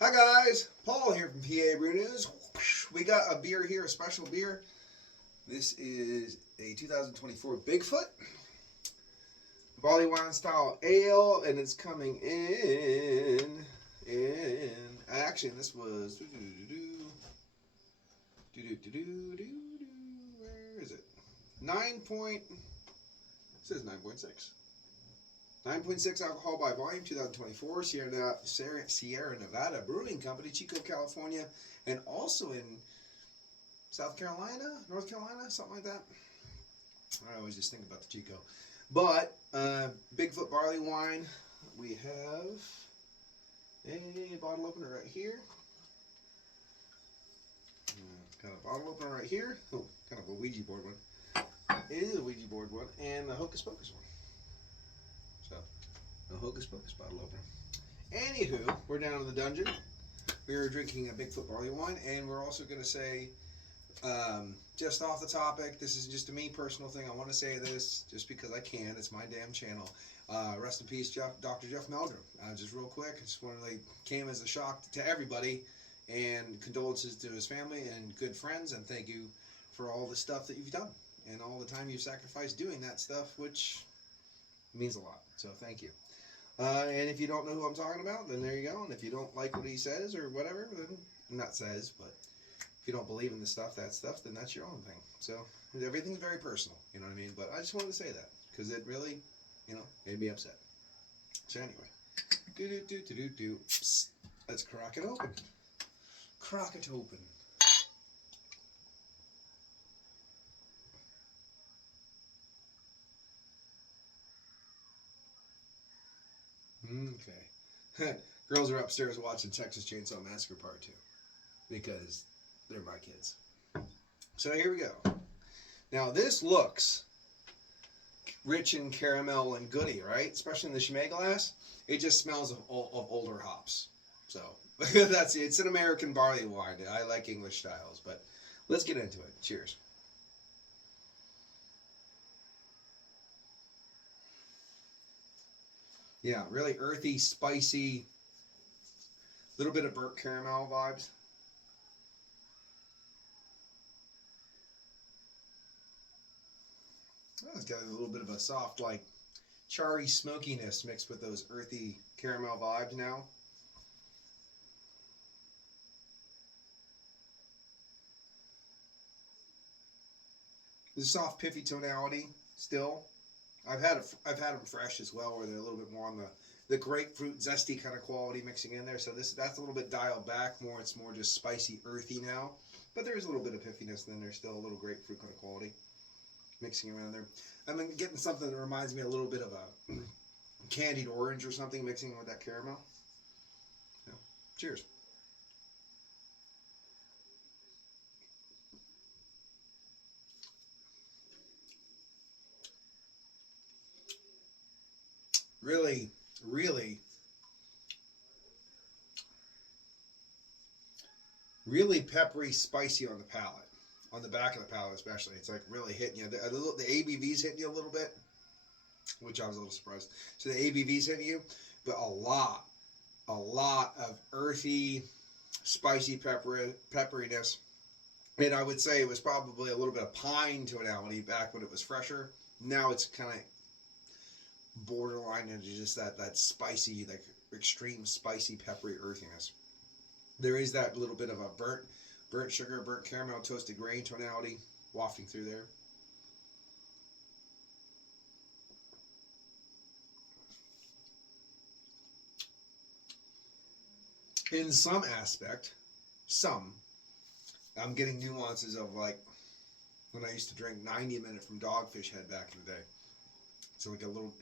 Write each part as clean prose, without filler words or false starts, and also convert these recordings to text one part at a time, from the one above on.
Hi guys, Paul here from PABrewNews. We got a beer here, a special beer. This is a 2024 Bigfoot Barleywine style ale, and it's coming in. Actually, this was where is it? 9 point. It says 9.6. 9.6 alcohol by volume, 2024, Sierra Nevada Brewing Company, Chico, California, and also in South Carolina, North Carolina, something like that. I always just think about the Chico. But Bigfoot barley wine, we have a bottle opener right here. Got a bottle opener right here. Oh, kind of a Ouija board one. It is a Ouija board one, and a Hocus Pocus one. So, a Hocus Pocus bottle opener. Anywho, we're down in the dungeon. We are drinking a Bigfoot barley wine, and we're also going to say, just off the topic, this is just a me personal thing. I want to say this just because I can. It's my damn channel. Rest in peace, Dr. Jeff Meldrum. Just real quick, I just wanted to came as a shock to everybody, and condolences to his family and good friends, and thank you for all the stuff that you've done and all the time you've sacrificed doing that stuff, which means a lot. So thank you. And if you don't know who I'm talking about, then there you go. And if you don't like what he says or whatever, then not says, but if you don't believe in the stuff, that stuff, then that's your own thing. So everything's very personal, you know what I mean? But I just wanted to say that because it really, made me upset. So anyway, Psst. Let's crack it open. Crack it open. Okay. Girls are upstairs watching Texas Chainsaw Massacre Part 2 because they're my kids. So here we go. Now this looks rich in caramel and goody, right? Especially in the Chimay glass. It just smells of older hops. So that's it. It's an American barley wine. I like English styles, but let's get into it. Cheers. Yeah, really earthy, spicy, little bit of burnt caramel vibes. Oh, it's got a little bit of a soft, like, charry smokiness mixed with those earthy caramel vibes now. The soft, piffy tonality still. I've had them fresh as well, where they're a little bit more on the grapefruit zesty kind of quality mixing in there. So that's a little bit dialed back more. It's more just spicy, earthy now, but there's a little bit of piffiness. And then there's still a little grapefruit kind of quality mixing around there. I'm getting something that reminds me a little bit of a candied orange or something mixing with that caramel. Yeah. Cheers. Really, really, really peppery, spicy on the palate. On the back of the palate, especially, it's like really hitting you. The ABV's hitting you a little bit, which I was a little surprised. So the ABV's hitting you, but a lot of earthy, spicy pepperiness. And I would say it was probably a little bit of pine tonality back when it was fresher. Now it's kind of borderline into just that spicy, like extreme spicy, peppery earthiness. There is that little bit of a burnt sugar, burnt caramel, toasted grain tonality wafting through there. In some aspect, some I'm getting nuances of like when I used to drink 90 minute from Dogfish Head back in the day. So like a little,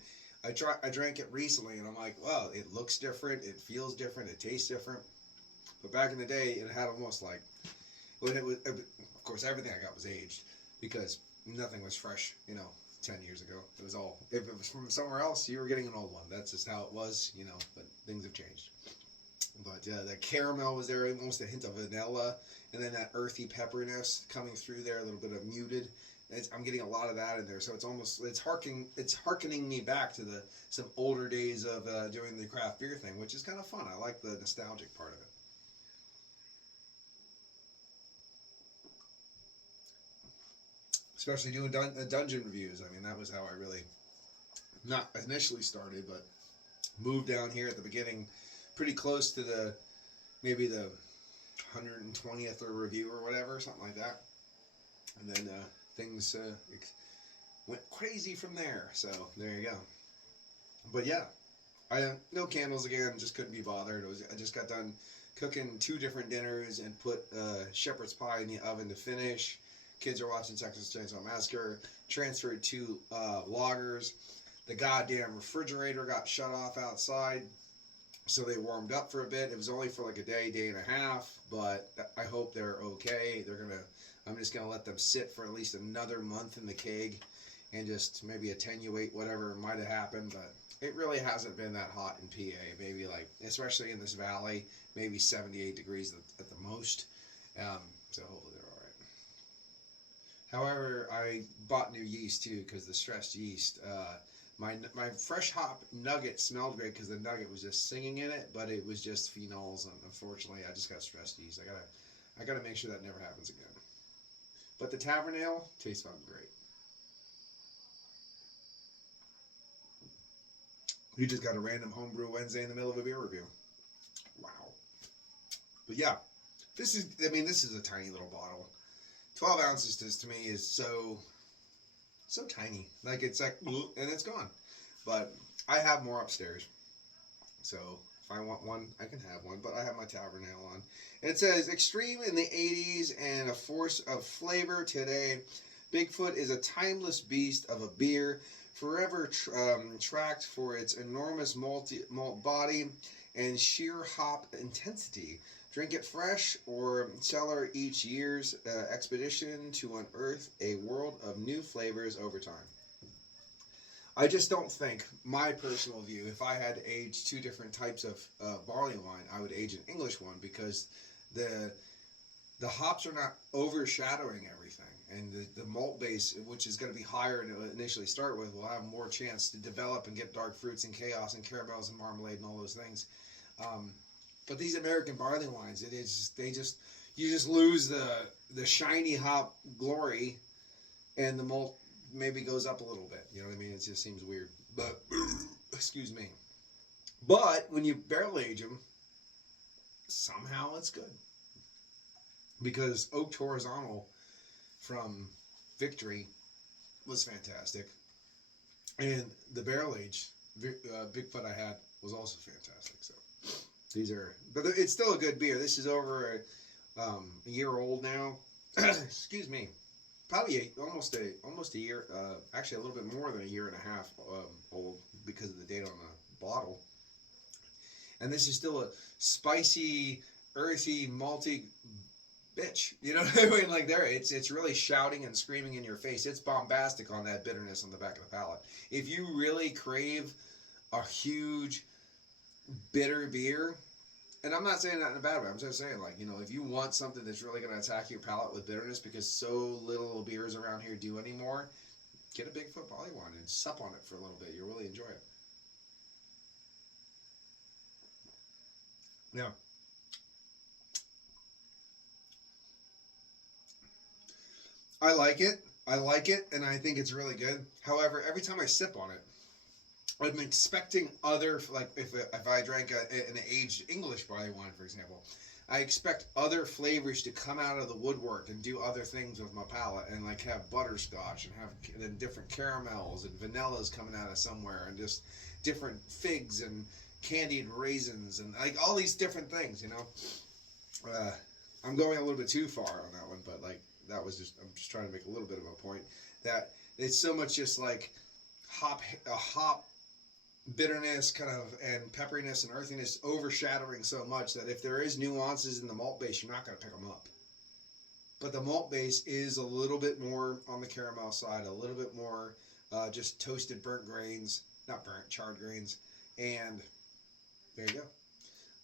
I drank it recently and I'm like, wow, it looks different, it feels different, it tastes different. But back in the day, it had almost like, when it was, of course, everything I got was aged because nothing was fresh, 10 years ago. It was all, if it was from somewhere else, you were getting an old one. That's just how it was, but things have changed. But yeah, the caramel was there, almost a hint of vanilla, and then that earthy pepperiness coming through there, a little bit of muted. I'm getting a lot of that in there, so it's harkening me back to some older days of doing the craft beer thing, which is kind of fun. I like the nostalgic part of it. especially doing dungeon reviews. I mean, that was how I really, not initially started, but moved down here at the beginning, pretty close to maybe the 120th or review or whatever, something like that. And then things went crazy from there. So there you go. But yeah, no candles again. Just couldn't be bothered. I just got done cooking 2 different dinners and put shepherd's pie in the oven to finish. Kids are watching Texas Chainsaw Massacre. Transferred 2 loggers. The goddamn refrigerator got shut off outside, so they warmed up for a bit. It was only for like a day and a half, but I hope they're okay. I'm just gonna let them sit for at least another month in the keg, and just maybe attenuate whatever might have happened. But it really hasn't been that hot in PA. Maybe like, especially in this valley, maybe 78 degrees at the most. So hopefully they're all right. However, I bought new yeast too, because the stressed yeast. My fresh hop nugget smelled great because the nugget was just singing in it, but it was just phenols, and unfortunately, I just got stressed yeast. I gotta make sure that never happens again. But the Tavern Ale tastes fucking great. You just got a random homebrew Wednesday in the middle of a beer review. Wow. But yeah, this is a tiny little bottle. 12 ounces to me is so tiny. Like, it's like, and it's gone. But I have more upstairs. So if I want one, I can have one. But I have my Tavern Ale on. And it says, extreme in the 80s and a force of flavor today. Bigfoot is a timeless beast of a beer, forever tracked for its enormous malt body and sheer hop intensity. Drink it fresh or cellar each year's expedition to unearth a world of new flavors over time. I just don't think, my personal view, if I had to age 2 different types of barley wine, I would age an English one, because the hops are not overshadowing everything, and the malt base, which is going to be higher to initially start with, will have more chance to develop and get dark fruits and chaos and caramels and marmalade and all those things. But these American barley wines, you just lose the shiny hop glory, and the malt maybe goes up a little bit. You know what I mean? It just seems weird. But excuse me. But when you barrel age them, somehow it's good. Because Oaked Horizontal from Victory was fantastic, and the barrel age Bigfoot I had was also fantastic. So but it's still a good beer. This is over a year old now. Excuse me. Probably almost a year. Actually, a little bit more than a year and a half old, because of the date on the bottle. And this is still a spicy, earthy, malty bitch. You know what I mean? Like, it's really shouting and screaming in your face. It's bombastic on that bitterness on the back of the palate. If you really crave a huge bitter beer, and I'm not saying that in a bad way, I'm just saying, like, if you want something that's really going to attack your palate with bitterness, because so little beers around here do anymore, get a Bigfoot Barleywine and sup on it for a little bit. You'll really enjoy it. Yeah. I like it, and I think it's really good. However, every time I sip on it, I'm expecting other, like, if I drank an aged English barley wine, for example, I expect other flavors to come out of the woodwork and do other things with my palate, and like have butterscotch and have different caramels and vanillas coming out of somewhere, and just different figs and candied raisins and like all these different things. I'm going a little bit too far on that one, but like I'm just trying to make a little bit of a point that it's so much just like hop bitterness kind of, and pepperiness and earthiness overshadowing so much that if there is nuances in the malt base, you're not going to pick them up. But the malt base is a little bit more on the caramel side, a little bit more just toasted burnt grains, not burnt, charred grains, and there you go.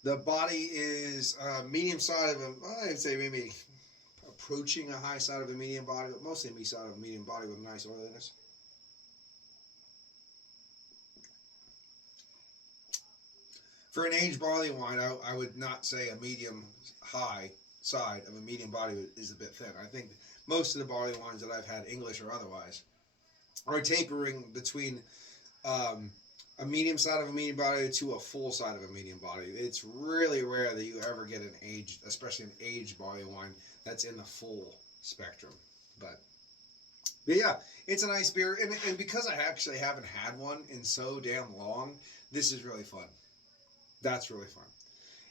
The body is medium side of I'd say maybe approaching a high side of a medium body, but mostly a side of a medium body with nice oiliness. For an aged barley wine, I would not say a medium high side of a medium body is a bit thin. I think most of the barley wines that I've had, English or otherwise, are tapering between a medium side of a medium body to a full side of a medium body. It's really rare that you ever get an aged, especially an aged barley wine that's in the full spectrum. But yeah, it's a nice beer, and because I actually haven't had one in so damn long, this is really fun. That's really fun.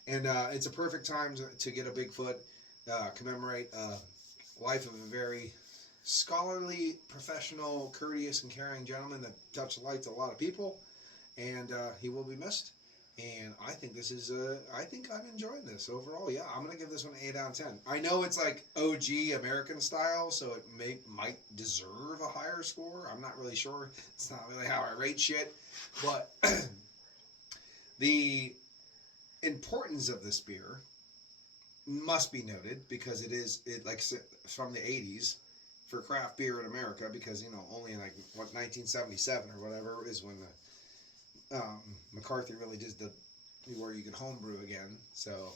And it's a perfect time to get a Bigfoot, commemorate life of a very scholarly, professional, courteous, and caring gentleman that touched the light to a lot of people, and he will be missed. And I think this is, I think I'm enjoying this overall. Yeah, I'm going to give this one an 8 out of 10. I know it's like OG American style, so it might deserve a higher score. I'm not really sure. It's not really how I rate shit. But the importance of this beer must be noted because it like from the 80s for craft beer in America, because, you know, only in like, what, 1977 or whatever is when the McCarthy really did where you could homebrew again. So,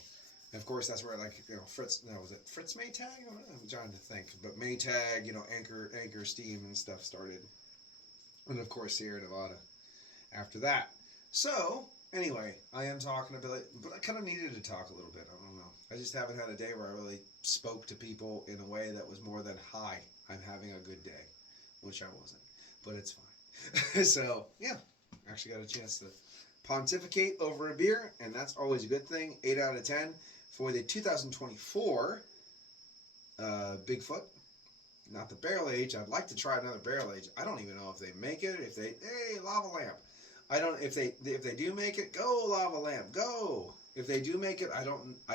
and of course, that's where, like, you know, was it Fritz Maytag? I'm trying to think, but Maytag, you know, Anchor Steam and stuff started, and of course Sierra Nevada after that. So anyway, I am talking a bit, but I kind of needed to talk a little bit. I don't know. I just haven't had a day where I really spoke to people in a way that was more than, hi, I'm having a good day, which I wasn't, but it's fine. So yeah. Actually got a chance to pontificate over a beer, and that's always a good thing. 8 out of 10 for the 2024 Bigfoot. Not the barrel age. I'd like to try another barrel age. I don't even know if they make it. Hey, Lava Lamp. If they do make it, go Lava Lamp, go. If they do make it, I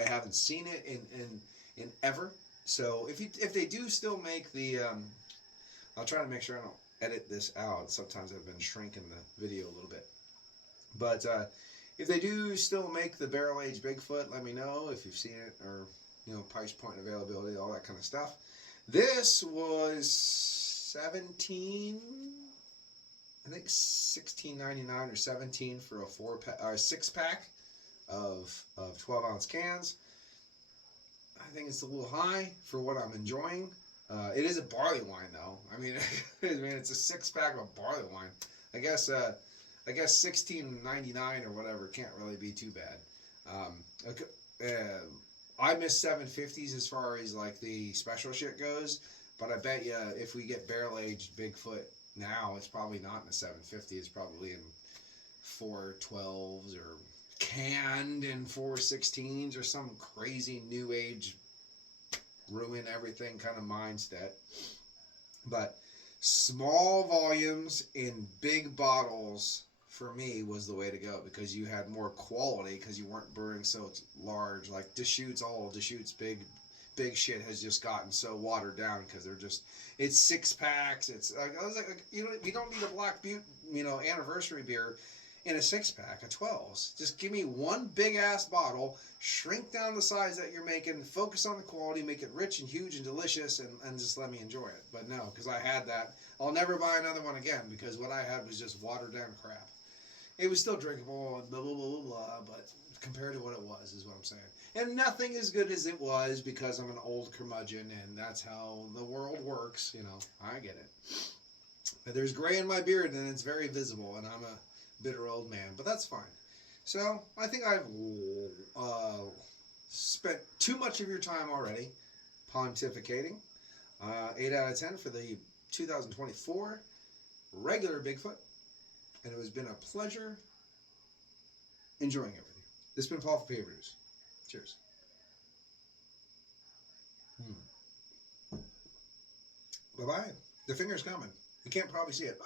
haven't seen it in ever. So if they do still make the, I'll try to make sure I don't edit this out. Sometimes I've been shrinking the video a little bit. But if they do still make the barrel-aged Bigfoot, let me know if you've seen it, or, you know, price point, availability, all that kind of stuff. This was $16.99 or $17 for a 6-pack of 12-ounce cans. I think it's a little high for what I'm enjoying. It is a barley wine, though. I mean, it's a 6-pack of barley wine. I guess $16.99 or whatever can't really be too bad. I miss 750s as far as like the special shit goes, but I bet you if we get barrel aged Bigfoot now, it's probably not in a 750. It's probably in 412s or canned in 416s or some crazy new age ruin everything kind of mindset. But small volumes in big bottles for me was the way to go, because you had more quality, because you weren't brewing so large. Like Deschutes big shit has just gotten so watered down because it's 6-packs. It's like, I was like, you don't need a Black Butte, anniversary beer in a 6-pack of 12s. Just give me one big ass bottle, shrink down the size that you're making, focus on the quality, make it rich and huge and delicious, and just let me enjoy it. But no, because I had that. I'll never buy another one again, because what I had was just watered down crap. It was still drinkable and blah, blah, blah, blah, blah, but compared to what it was is what I'm saying. And nothing as good as it was, because I'm an old curmudgeon, and that's how the world works, I get it. But there's gray in my beard, and it's very visible, and I'm a bitter old man, but that's fine. So I think I've spent too much of your time already pontificating. 8 out of 10 for the 2024 regular Bigfoot, and it has been a pleasure enjoying it with you. This has been Paul for PABrewNews. Cheers. Bye-bye. The finger's coming. You can't probably see it.